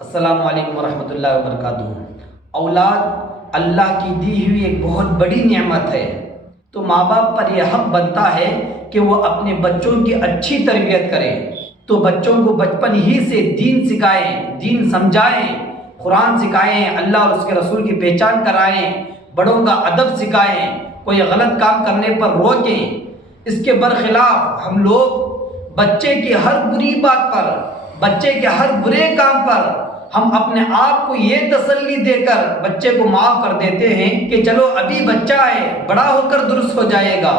السلام علیکم ورحمۃ اللہ وبرکاتہ۔ اولاد اللہ کی دی ہوئی ایک بہت بڑی نعمت ہے، تو ماں باپ پر یہ حق بنتا ہے کہ وہ اپنے بچوں کی اچھی تربیت کریں، تو بچوں کو بچپن ہی سے دین سکھائیں، دین سمجھائیں، قرآن سکھائیں، اللہ اور اس کے رسول کی پہچان کرائیں، بڑوں کا ادب سکھائیں، کوئی غلط کام کرنے پر روکیں۔ اس کے برخلاف ہم لوگ بچے کی ہر بری بات پر، بچے کے ہر برے کام پر ہم اپنے آپ کو یہ تسلی دے کر بچے کو معاف کر دیتے ہیں کہ چلو ابھی بچہ ہے، بڑا ہو کر درست ہو جائے گا۔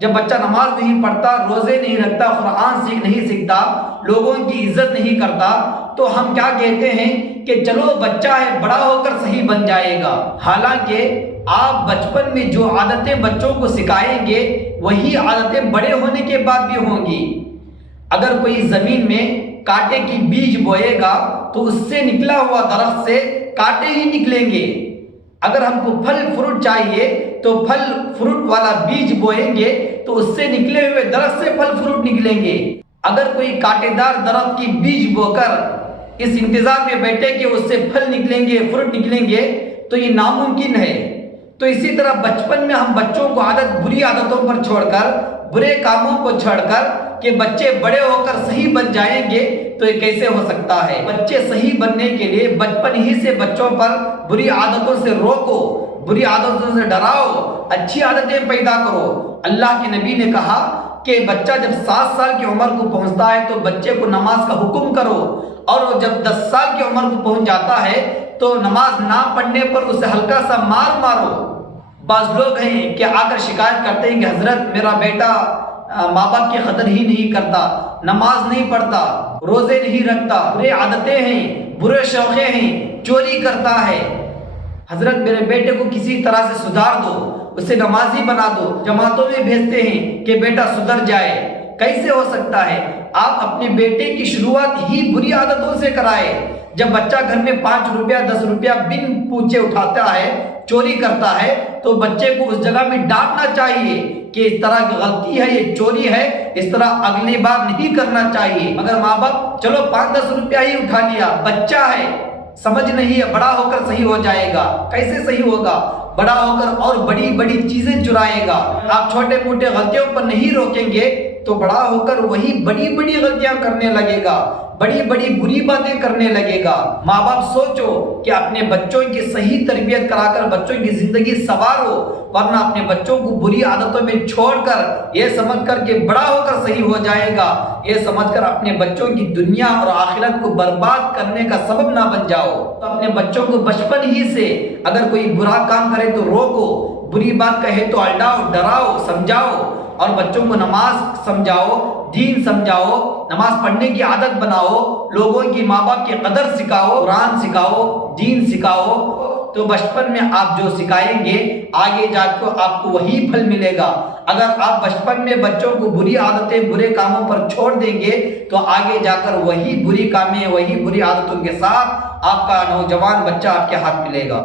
جب بچہ نماز نہیں پڑھتا، روزے نہیں رکھتا، قرآن نہیں سیکھتا، لوگوں کی عزت نہیں کرتا، تو ہم کیا کہتے ہیں کہ چلو بچہ ہے، بڑا ہو کر صحیح بن جائے گا۔ حالانکہ آپ بچپن میں جو عادتیں بچوں کو سکھائیں گے وہی عادتیں بڑے ہونے کے بعد بھی ہوں گی۔ اگر کوئی زمین میں کانٹے کی بیج بوئے گا تو اس سے نکلا ہوا درخت سے کانٹے ہی نکلیں گے۔ اگر ہم کو پھل فروٹ چاہیے تو پھل فروٹ والا بیج بوئیں گے تو اس سے نکلے ہوئے درخت سے پھل فروٹ نکلیں گے۔ اگر کوئی کانٹے دار درخت کی بیج بو کر اس انتظار میں بیٹھے کہ اس سے پھل نکلیں گے، فروٹ نکلیں گے، تو یہ ناممکن ہے۔ تو اسی طرح بچپن میں ہم بچوں کو بری عادتوں پر چھوڑ کر، برے کاموں کو چھوڑ کر کہ بچے بڑے ہو کر صحیح بن جائیں گے، تو یہ کیسے ہو سکتا ہے؟ بچے صحیح بننے کے لیے بچپن ہی سے بچوں پر بری عادتوں سے روکو، بری عادتوں سے ڈراؤ، اچھی عادتیں پیدا کرو۔ اللہ کے نبی نے کہا کہ بچہ جب 7 سال کی عمر کو پہنچتا ہے تو بچے کو نماز کا حکم کرو، اور جب 10 سال کی عمر کو پہنچ جاتا ہے تو نماز نہ پڑھنے پر اسے ہلکا سا مارو۔ بعض لوگ ہیں کہ آ کر شکایت کرتے ہیں کہ حضرت میرا بیٹا ماں باپ کی قدر ہی نہیں کرتا، نماز نہیں پڑھتا، روزے نہیں رکھتا، برے عادتیں ہیں، برے شوقیں ہیں، چوری کرتا ہے۔ حضرت میرے بیٹے کو کسی طرح سے سدھار دو، اسے نمازی بنا دو۔ جماعتوں میں بھیجتے ہیں کہ بیٹا سدھر جائے۔ کیسے ہو سکتا ہے؟ آپ اپنے بیٹے کی شروعات ہی بری عادتوں سے کرائے۔ جب بچہ گھر میں 5 روپیہ 10 روپیہ بن پوچھے اٹھاتا ہے، چوری کرتا ہے، تو بچے کو اس جگہ میں ڈانٹنا چاہیے کہ اس طرح کی غلطی ہے، یہ چوری ہے، اس طرح اگلی بار نہیں کرنا چاہیے۔ مگر ماں باپ چلو 5-10 روپیہ ہی اٹھا لیا، بچہ ہے، سمجھ نہیں ہے، بڑا ہو کر صحیح ہو جائے گا۔ کیسے صحیح ہوگا؟ بڑا ہو کر اور بڑی بڑی چیزیں چرائے گا۔ آپ چھوٹے موٹے غلطیوں پر نہیں روکیں گے تو بڑا ہو کر وہی بڑی بڑی غلطیاں کرنے لگے گا، بڑی بڑی بری باتیں کرنے لگے گا۔ ماں باپ سوچو کہ اپنے بچوں کی صحیح تربیت کرا کر بچوں کی زندگی سنوارو، ورنہ اپنے بچوں کو بری عادتوں میں چھوڑ کر یہ سمجھ کر کہ بڑا ہو کر صحیح ہو جائے گا، یہ سمجھ کر اپنے بچوں کی دنیا اور آخرت کو برباد کرنے کا سبب نہ بن جاؤ۔ تو اپنے بچوں کو بچپن ہی سے اگر کوئی برا کام کرے تو روکو، بری بات کہے تو الٹاؤ، ڈراؤ، سمجھاؤ، اور بچوں کو نماز سمجھاؤ، دین سمجھاؤ، نماز پڑھنے کی عادت بناؤ، لوگوں کی ماں باپ کی قدر سکھاؤ، قرآن سکھاؤ، دین سکھاؤ۔ تو بچپن میں آپ جو سکھائیں گے آگے جا کر آپ کو وہی پھل ملے گا۔ اگر آپ بچپن میں بچوں کو بری عادتیں، برے کاموں پر چھوڑ دیں گے تو آگے جا کر وہی بری کامیں، وہی بری عادتوں کے ساتھ آپ کا نوجوان بچہ آپ کے ہاتھ ملے گا۔